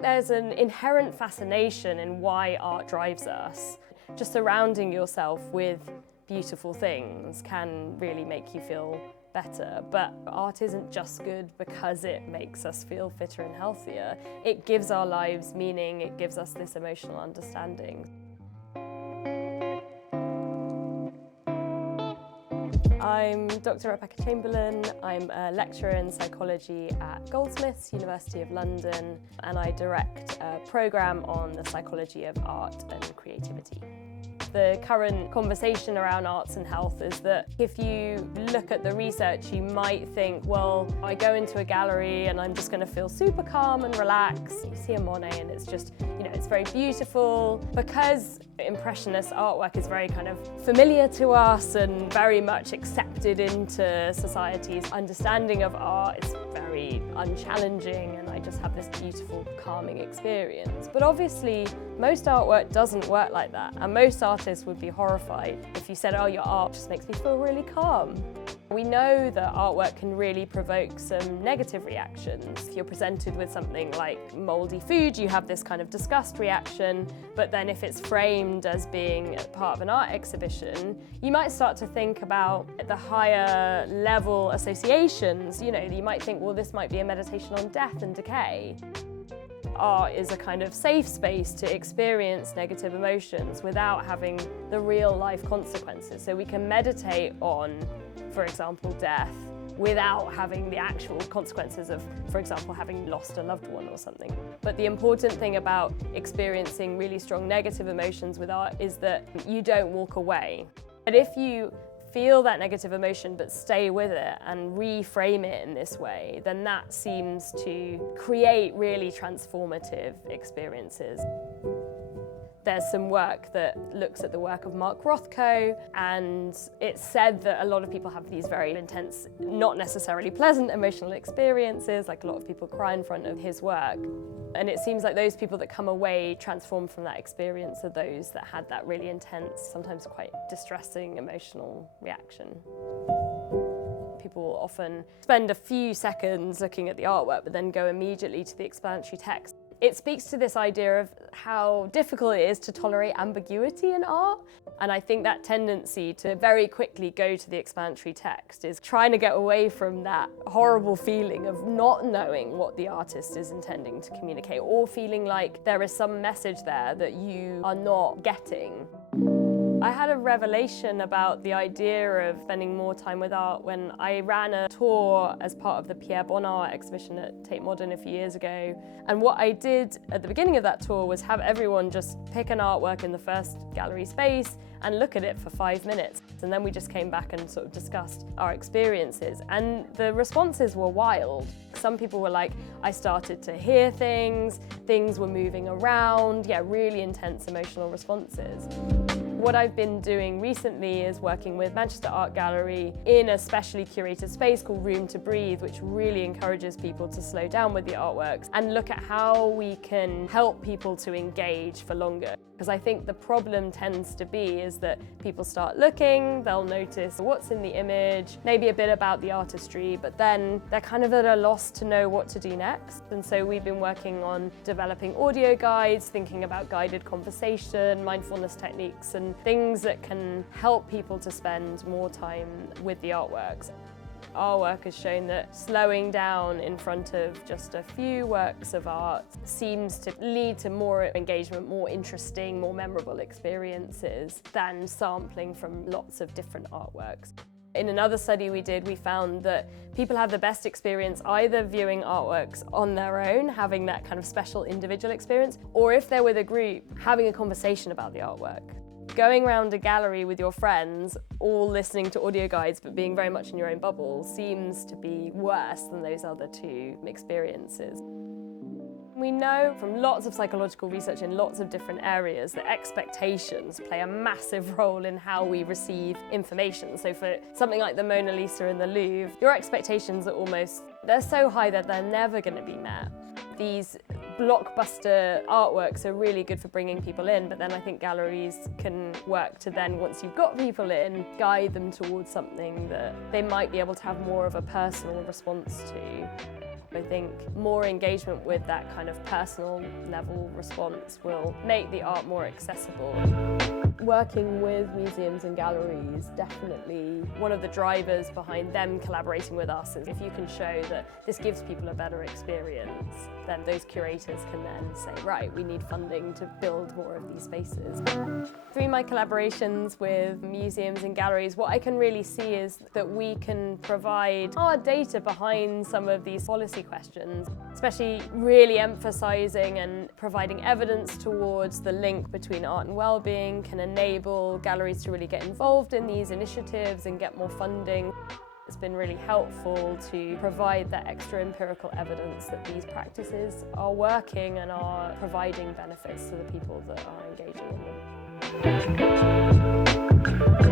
There's an inherent fascination in why art drives us. Just surrounding yourself with beautiful things can really make you feel better, but art isn't just good because it makes us feel fitter and healthier. It gives our lives meaning, it gives us this emotional understanding. I'm Dr. Rebecca Chamberlain. I'm a lecturer in psychology at Goldsmith, University of London, and I direct a programme on the psychology of art and creativity. The current conversation around arts and health is that if you look at the research, you might think, well, I go into a gallery and I'm just going to feel super calm and relaxed. You see a Monet and it's just, it's very beautiful. Because Impressionist artwork is very kind of familiar to us and very much accepted into society's understanding of art, it's very unchallenging and I just have this beautiful, calming experience. But obviously, most artwork doesn't work like that, and most artists would be horrified if you said, oh, your art just makes me feel really calm. We know that artwork can really provoke some negative reactions. If you're presented with something like mouldy food, you have this kind of disgust reaction, but then if it's framed as being part of an art exhibition, you might start to think about the higher level associations. You might think, well, this might be a meditation on death and decay. Art is a kind of safe space to experience negative emotions without having the real life consequences. So we can meditate on, for example, death without having the actual consequences of, for example, having lost a loved one or something. But the important thing about experiencing really strong negative emotions with art is that you don't walk away. But if you feel that negative emotion but stay with it and reframe it in this way, then that seems to create really transformative experiences. There's some work that looks at the work of Mark Rothko, and it's said that a lot of people have these very intense, not necessarily pleasant emotional experiences, like a lot of people cry in front of his work. And it seems like those people that come away transformed from that experience are those that had that really intense, sometimes quite distressing emotional reaction. People will often spend a few seconds looking at the artwork, but then go immediately to the explanatory text. It speaks to this idea of how difficult it is to tolerate ambiguity in art. And I think that tendency to very quickly go to the explanatory text is trying to get away from that horrible feeling of not knowing what the artist is intending to communicate, or feeling like there is some message there that you are not getting. I had a revelation about the idea of spending more time with art when I ran a tour as part of the Pierre Bonnard exhibition at Tate Modern a few years ago. And what I did at the beginning of that tour was have everyone just pick an artwork in the first gallery space and look at it for 5 minutes. And then we just came back and sort of discussed our experiences. And the responses were wild. Some people were like, I started to hear things were moving around, really intense emotional responses. What I've been doing recently is working with Manchester Art Gallery in a specially curated space called Room to Breathe, which really encourages people to slow down with the artworks and look at how we can help people to engage for longer. Because I think the problem tends to be is that people start looking, they'll notice what's in the image, maybe a bit about the artistry, but then they're kind of at a loss to know what to do next. And so we've been working on developing audio guides, thinking about guided conversation, mindfulness techniques, and things that can help people to spend more time with the artworks. Our work has shown that slowing down in front of just a few works of art seems to lead to more engagement, more interesting, more memorable experiences than sampling from lots of different artworks. In another study we did, we found that people have the best experience either viewing artworks on their own, having that kind of special individual experience, or if they're with a group, having a conversation about the artwork. Going around a gallery with your friends, all listening to audio guides but being very much in your own bubble, seems to be worse than those other two experiences. We know from lots of psychological research in lots of different areas that expectations play a massive role in how we receive information. So for something like the Mona Lisa in the Louvre, your expectations are they're so high that they're never going to be met. These blockbuster artworks are really good for bringing people in, but then I think galleries can work to then, once you've got people in, guide them towards something that they might be able to have more of a personal response to. I think more engagement with that kind of personal level response will make the art more accessible. Working with museums and galleries, definitely one of the drivers behind them collaborating with us is if you can show that this gives people a better experience, then those curators can then say, right, we need funding to build more of these spaces. Through my collaborations with museums and galleries, what I can really see is that we can provide our data behind some of these policy questions, especially really emphasising and providing evidence towards the link between art and well-being can enable galleries to really get involved in these initiatives and get more funding. It's been really helpful to provide that extra empirical evidence that these practices are working and are providing benefits to the people that are engaging in them.